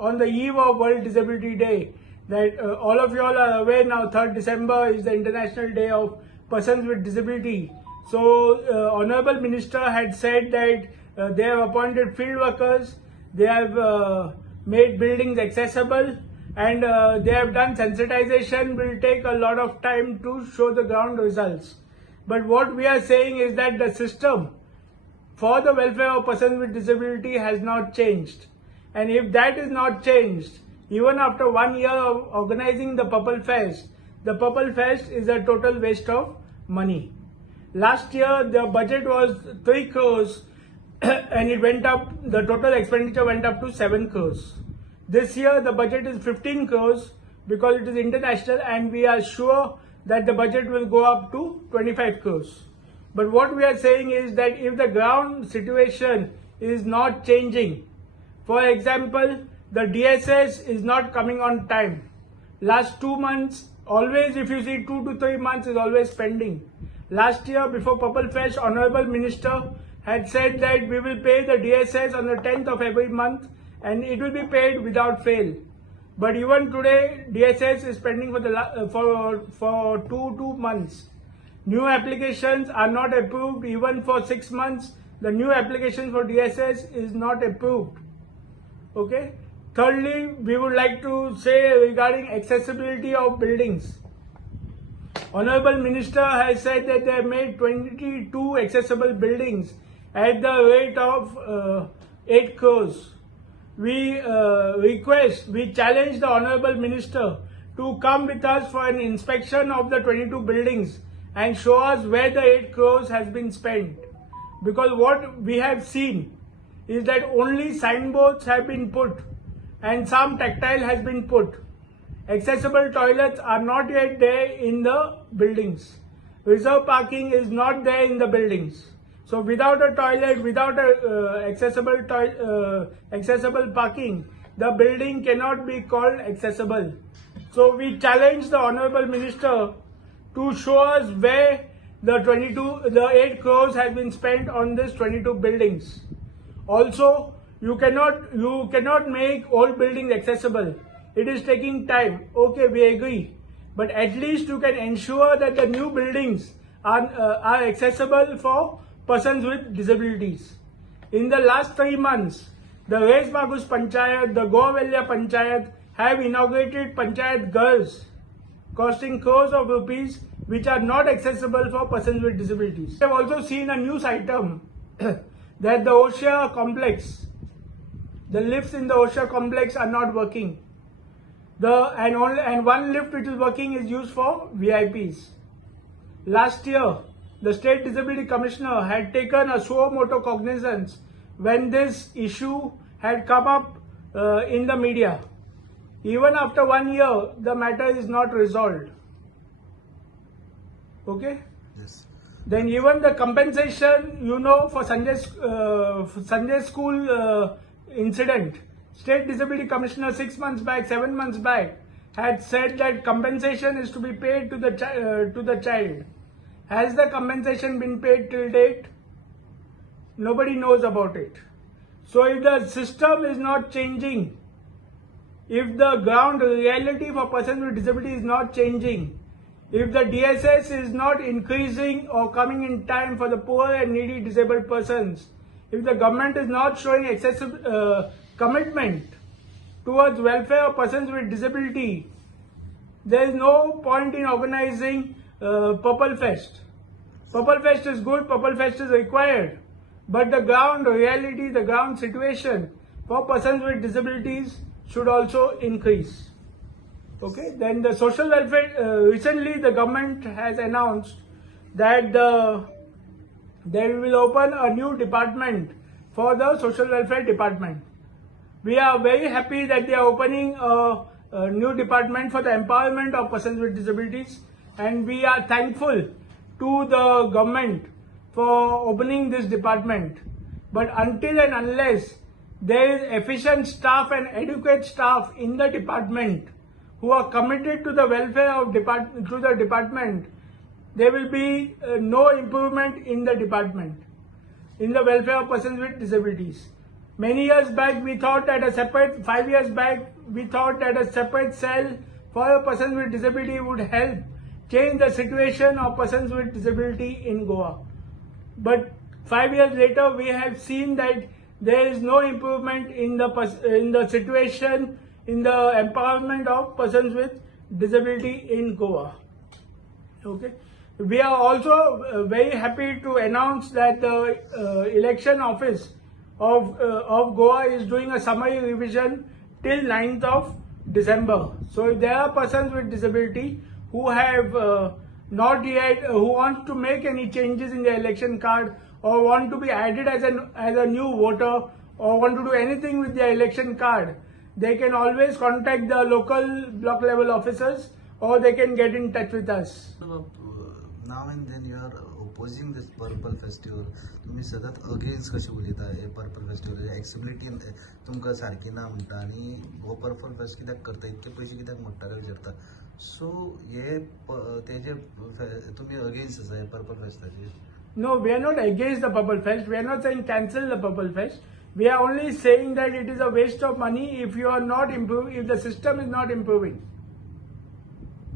on the eve of World Disability Day, that all of you all are aware now 3rd December is the International Day of Persons with Disability. So Honorable Minister had said that they have appointed field workers, they have made buildings accessible, and they have done sensitization. Will take a lot of time to show the ground results. But what we are saying is that the system for the welfare of persons with disability has not changed. And if that is not changed, even after 1 year of organizing the Purple Fest is a total waste of money. Last year the budget was 3 crores and it went up, the total expenditure went up to 7 crores. This year the budget is 15 crores because it is international, and we are sure that the budget will go up to 25 crores. But what we are saying is that if the ground situation is not changing, for example, the DSS is not coming on time. Last 2 months, always if you see 2 to 3 months is always pending. Last year before Purple Fest, Honorable Minister had said that we will pay the DSS on the 10th of every month and it will be paid without fail. But even today, DSS is pending for 2 months. New applications are not approved even for 6 months. The new application for DSS is not approved. Okay. Thirdly, we would like to say regarding accessibility of buildings. Honorable Minister has said that they have made 22 accessible buildings at the rate of 8 crores. We challenge the Honorable Minister to come with us for an inspection of the 22 buildings and show us where the 8 crores has been spent. Because what we have seen is that only signboards have been put and some tactile has been put. Accessible toilets are not yet there in the buildings. Reserve parking is not there in the buildings. So without a toilet, without a accessible parking, the building cannot be called accessible. So we challenge the Honorable Minister to show us where the 8 crores has been spent on this 22 buildings. Also, you cannot make old buildings accessible. It is taking time. Okay, we agree. But at least you can ensure that the new buildings are accessible for persons with disabilities. In the last 3 months, the Resbagus Panchayat, the Goavelya Panchayat have inaugurated Panchayat girls costing crores of rupees, which are not accessible for persons with disabilities. We have also seen a news item that the OSHA complex, the lifts in the OSHA complex are not working. And one lift which is working is used for VIPs. Last year, the State Disability Commissioner had taken a suo motu cognizance when this issue had come up in the media. Even after 1 year, the matter is not resolved. Okay? Yes. Then even the compensation, for Sanjay School incident, State Disability Commissioner 6 months back, 7 months back, had said that compensation is to be paid to the child. Has the compensation been paid till date? Nobody knows about it. So if the system is not changing, if the ground reality for persons with disability is not changing, if the DSS is not increasing or coming in time for the poor and needy disabled persons, if the government is not showing excessive commitment towards welfare of persons with disability, there is no point in organizing Purple Fest. Purple Fest is good, Purple Fest is required, but the ground reality, the ground situation for persons with disabilities should also increase. Okay, then the social welfare, recently the government has announced that they will open a new department for the social welfare department. We are very happy that they are opening a new department for the empowerment of persons with disabilities, and we are thankful to the government for opening this department. But until and unless there is efficient staff and adequate staff in the department who are committed to the welfare of the department, there will be no improvement in the department, in the welfare of persons with disabilities. Many years back, we thought that a separate, 5 years back, we thought that a separate cell for a person with disability would help change the situation of persons with disability in Goa. But 5 years later, we have seen that there is no improvement in the situation, in the empowerment of persons with disability in Goa. Okay. We are also very happy to announce that the election office of Goa is doing a summary revision till 9th of December. So if there are persons with disability who have not yet, who want to make any changes in their election card or want to be added as a new voter or want to do anything with their election card, they can always contact the local block level officers or they can get in touch with us. Now and then you are opposing this purple festival. तुम्ही सतत against कशी उलयता हे purple festival accessibility तुमकां सारकी ना म्हणटा आनी हो पर्पल फेस्ट कित्याक करता इतके पयशे कित्याक मोडटा विचारता सो हे तेजे तुमी अगेन्स्ट आसा हे purple फेस्टाचे. No, we are not against the Purple Fest. We are not saying cancel the Purple Fest. We are only saying that it is a waste of money if you are not improving, if the system is not improving.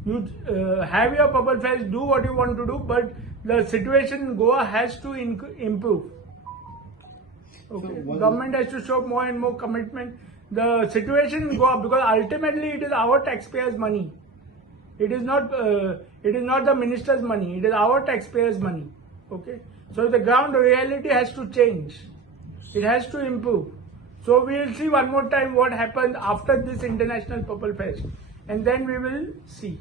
You have your Purple Fest, do what you want to do, but the situation in Goa has to improve. Okay. So government has to show more and more commitment. The situation in Goa, because ultimately it is our taxpayers' money. It is not the minister's money. It is our taxpayers' money. Okay. So the ground reality has to change. It has to improve. So we will see one more time what happens after this International Purple Fest, and then we will see.